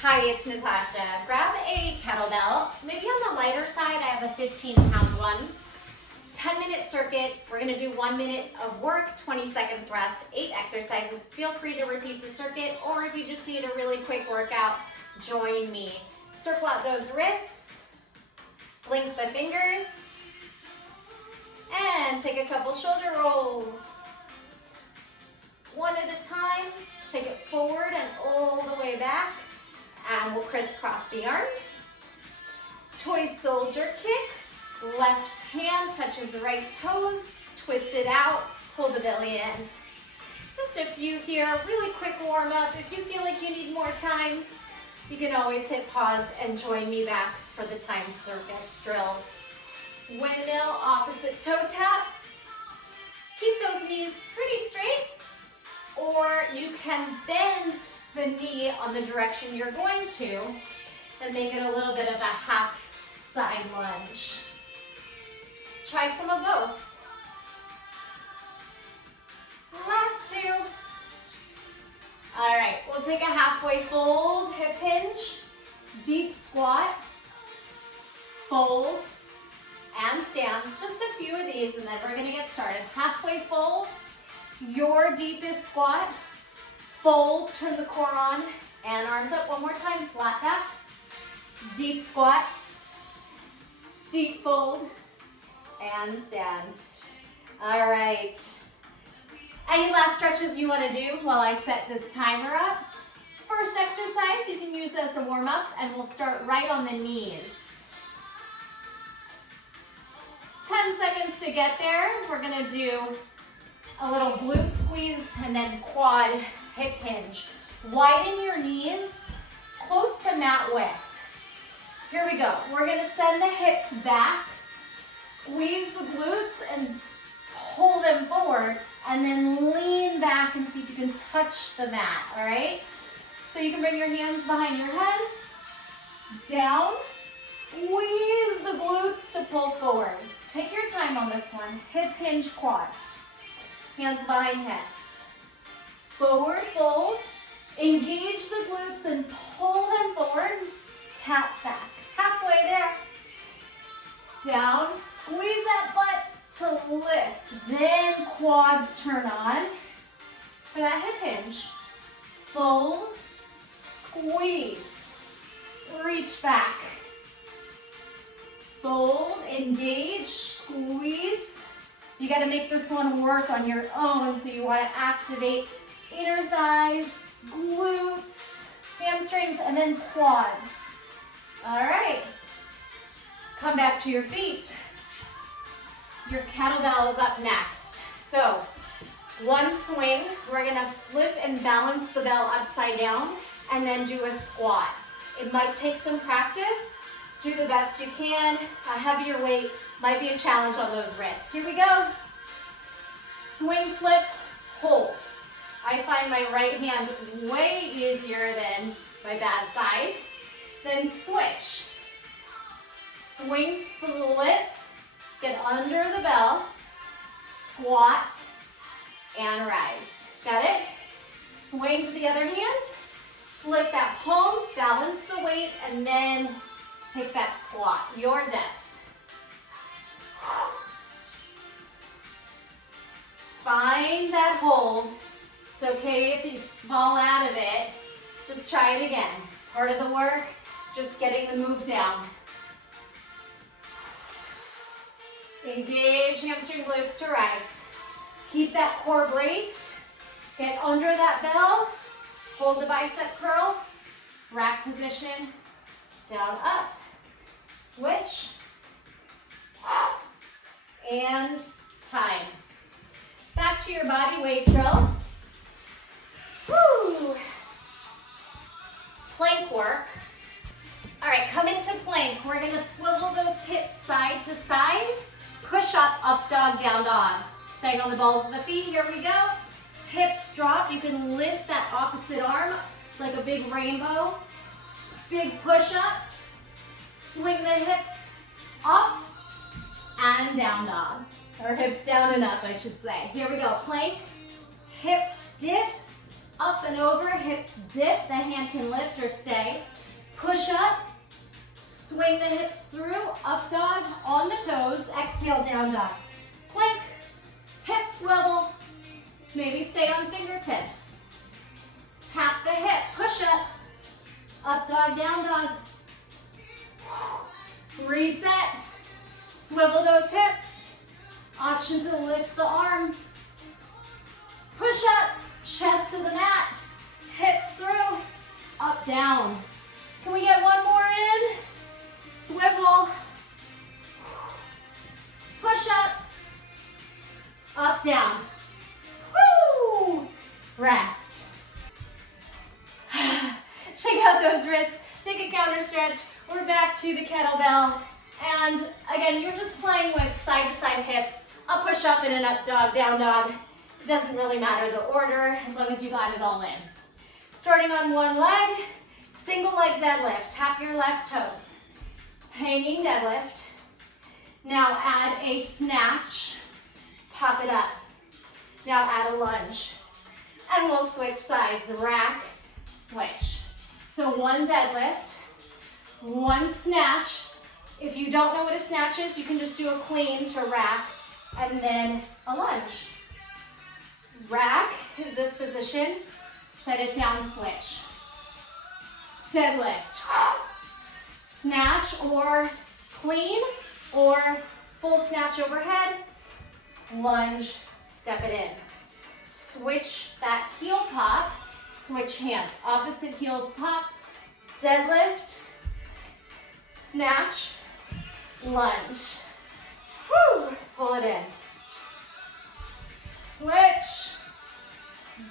Hi, it's Natasha. Grab a kettlebell. Maybe on the lighter side, I have a 15-pound one. 10-minute circuit. We're going to do 1 minute of work, 20 seconds rest, 8 exercises. Feel free to repeat the circuit, or if you just need a really quick workout, join me. Circle out those wrists, blink the fingers, and take a couple shoulder rolls. One at a time. Take it forward and all the way back. And we'll crisscross the arms. Toy soldier kick. Left hand touches right toes. Twist it out. Pull the belly in. Just a few here. Really quick warm up. If you feel like you need more time, you can always hit pause and join me back for the time circuit drills. Windmill, opposite toe tap. Keep those knees pretty straight, or you can bend the knee on the direction you're going to and make it a little bit of a half side lunge. Try some of both. Last two. All right, we'll take a halfway fold, hip hinge, deep squat, fold, and stand. Just a few of these, and then we're gonna get started. Halfway fold, your deepest squat, fold, turn the core on, and arms up. One more time, flat back, deep squat, deep fold, and stand. All right. Any last stretches you wanna do while I set this timer up? First exercise, you can use as a warm up, and we'll start right on the knees. 10 seconds to get there. We're gonna do a little glute squeeze and then quad hip hinge. Widen your knees close to mat width. Here we go. We're gonna send the hips back, squeeze the glutes and pull them forward, and then lean back and see if you can touch the mat, all right? So you can bring your hands behind your head, down, squeeze the glutes to pull forward. Take your time on this one. Hip hinge quads. Hands behind head. Forward fold. Engage the glutes and pull them forward. Tap back. Halfway there. Down. Squeeze that butt to lift. Then quads turn on for that hip hinge. Fold. Squeeze. Reach back. Fold, engage, squeeze. You got to make this one work on your own, so you want to activate inner thighs, glutes, hamstrings, and then quads. All right. Come back to your feet. Your kettlebell is up next. So, one swing, we're going to flip and balance the bell upside down, and then do a squat. It might take some practice. Do the best you can. A heavier weight might be a challenge on those wrists. Here we go. Swing, flip, hold. I find my right hand way easier than my bad side. Then switch. Swing, flip, get under the bell, squat, and rise. Got it? Swing to the other hand, flip that home, balance the weight, and then take that squat, your depth. Find that hold. It's okay if you fall out of it. Just try it again. Part of the work, just getting the move down. Engage hamstring glutes to rise. Keep that core braced. Get under that bell. Hold the bicep curl. Rack position. Down, up. Switch, and time. Back to your body weight drill. Woo. Plank work. All right, come into plank. We're gonna swivel those hips side to side. Push up dog, down dog. Staying on the balls of the feet, here we go. Hips drop, you can lift that opposite arm like a big rainbow. Big push up. Swing the hips up and down dog. Or hips down and up, I should say. Here we go. Plank, hips dip, Up and over, hips dip, the hand can lift or stay. Push up, swing the hips through, up dog, on the toes, exhale, down dog. Plank, hips swivel, maybe stay on fingertips. Tap the hip, push up dog, down dog. Reset, swivel those hips, option to lift the arm. Push up, chest to the mat, hips through, up, down. Can we get one more in? Swivel, push up, down. Woo! Rest. Shake out those wrists, take a counter stretch. We're back to the kettlebell. And again, you're just playing with side to side hips, a push up and an up dog, down dog. It doesn't really matter the order as long as you got it all in. Starting on one leg, single leg deadlift. Tap your left toes. Hanging deadlift. Now add a snatch. Pop it up. Now add a lunge. And we'll switch sides. Rack, switch. So one deadlift, one snatch. If you don't know what a snatch is, you can just do a clean to rack and then a lunge. Rack is this position. Set it down, switch. Deadlift. Snatch or clean or full snatch overhead. Lunge, step it in. Switch that heel pop. Switch hands. Opposite heels popped. Deadlift. Snatch. Lunge. Woo! Pull it in. Switch.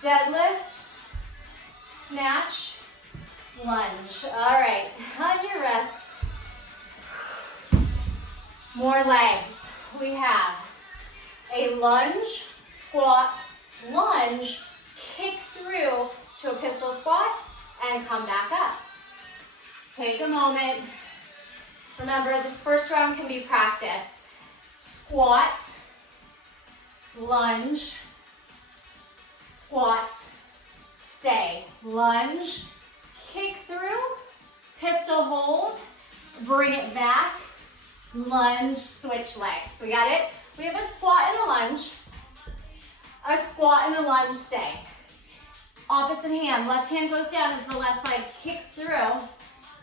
Deadlift. Snatch. Lunge. All right, on your rest. More legs. We have a lunge, squat, lunge, kick through to a pistol squat, and come back up. Take a moment. Remember, this first round can be practice. Squat, lunge, squat, stay. Lunge, kick through, pistol hold, bring it back, lunge, switch legs. We got it? We have a squat and a lunge and a lunge, stay. Opposite hand, left hand goes down as the left leg kicks through.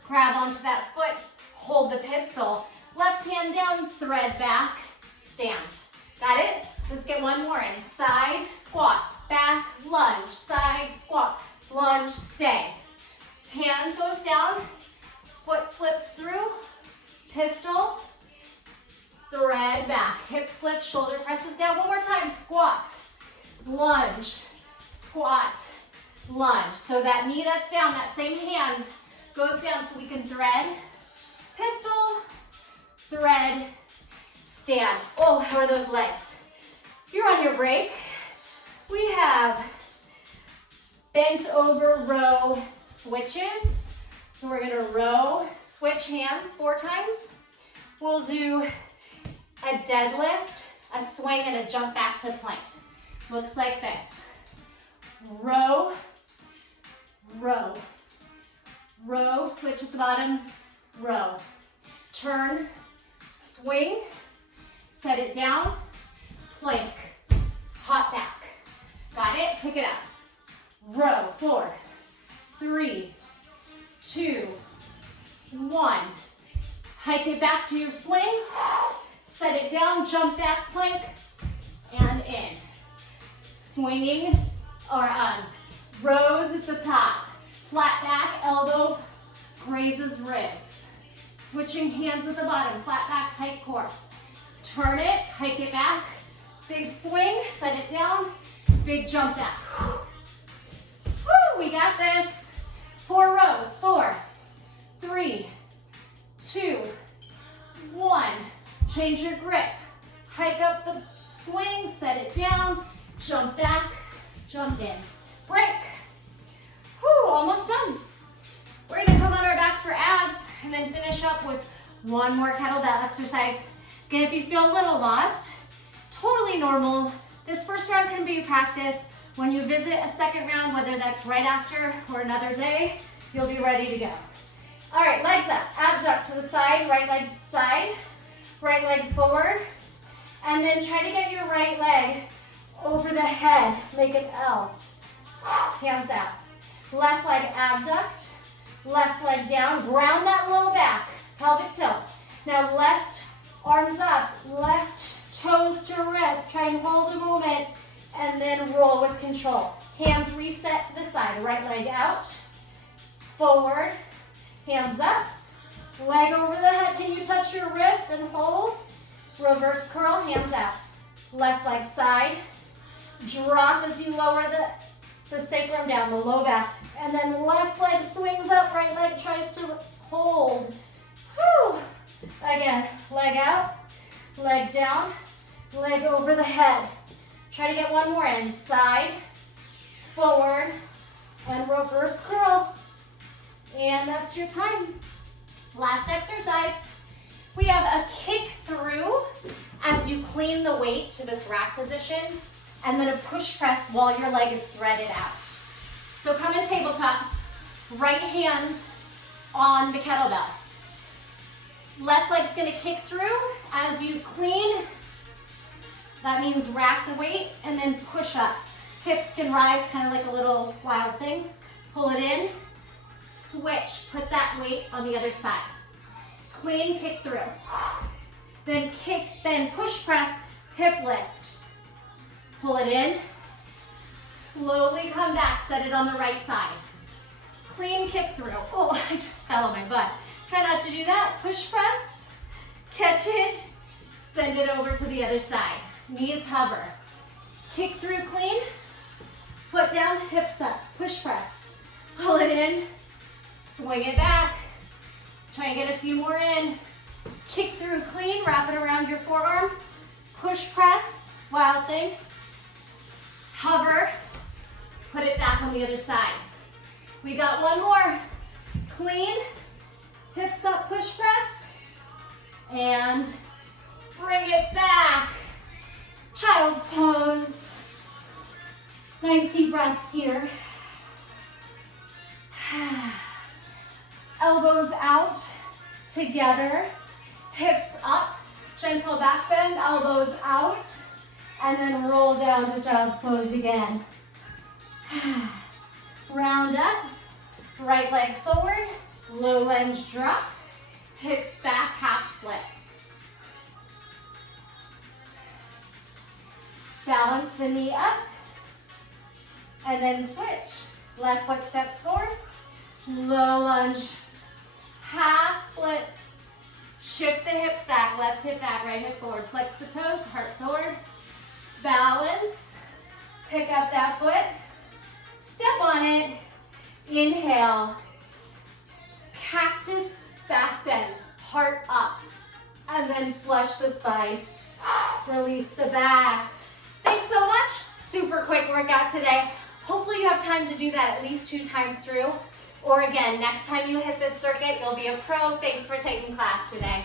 Grab onto that foot, hold the pistol. Left hand down, thread back, stand. Got it? Let's get one more in. Side, squat, back, lunge, side, squat, lunge, stay. Hand goes down, foot slips through, pistol, thread back, hip slip, shoulder presses down. One more time, squat, lunge, squat, lunge. So that knee that's down, that same hand goes down so we can thread, pistol, thread, stand. Oh, how are those legs? You're on your break. We have bent over row switches. So we're gonna row, switch hands 4 times. We'll do a deadlift, a swing, and a jump back to plank. Looks like this. Row, row, row, switch at the bottom, row. Turn, swing, set it down, plank, hop back. Got it? Pick it up. Row, 4, 3, 2, 1. Hike it back to your swing. Set it down, jump back, plank, and in. Swinging or rows at the top. Flat back, elbow grazes ribs. Switching hands at the bottom, flat back, tight core. Turn it, hike it back. Big swing, set it down, big jump back. Woo, we got this. 4 rows, 4, 3, 2, 1. Change your grip. Hike up the swing, set it down, jump back, jump in. Break. Whew, almost done. We're gonna come on our back for abs and then finish up with one more kettlebell exercise. Again, if you feel a little lost, totally normal. This first round can be practice. When you visit a second round, whether that's right after or another day, you'll be ready to go. All right, legs up, abduct to the side, right leg to the side, right leg forward, and then try to get your right leg over the head, make an L. Hands out. Left leg abduct, left leg down, ground that low back, pelvic tilt. Now left arms up, left toes to wrist, try and hold the movement, and then roll with control. Hands reset to the side, right leg out, forward, hands up, leg over the head. Can you touch your wrist and hold? Reverse curl, hands out. Left leg side, drop as you lower the sacrum down, the low back. And then left leg swings up, right leg tries to hold. Whew. Again, leg out, leg down, leg over the head. Try to get one more in. Side, forward, and reverse curl. And that's your time. Last exercise. We have a kick through as you clean the weight to this rack position, and then a push press while your leg is threaded out. So come in tabletop, right hand on the kettlebell. Left leg's gonna kick through as you clean. That means rack the weight and then push up. Hips can rise kind of like a little wild thing. Pull it in, switch, put that weight on the other side. Clean, kick through. Then kick, then push press, hip lift. Pull it in, slowly come back, set it on the right side. Clean kick through. Oh, I just fell on my butt. Try not to do that. Push press, catch it, send it over to the other side. Knees hover. Kick through clean, foot down, hips up, push press. Pull it in, swing it back. Try and get a few more in. Kick through clean, wrap it around your forearm. Push press, wild thing. Hover, put it back on the other side. We got one more. Clean, hips up, push press, and bring it back. Child's pose. Nice deep breaths here. Elbows out, together, hips up, gentle back bend, elbows out, and then roll down to child's pose again. Round up, right leg forward, low lunge drop, hips back, half split. Balance the knee up, and then switch. Left foot steps forward, low lunge, half split. Shift the hips back, left hip back, right hip forward. Flex the toes, heart forward. Balance, pick up that foot, step on it, inhale. Cactus back bend, heart up, and then flush the spine. Release the back. Thanks so much. Super quick workout today. Hopefully you have time to do that at least 2 times through. Or again, next time you hit this circuit, you'll be a pro. Thanks for taking class today.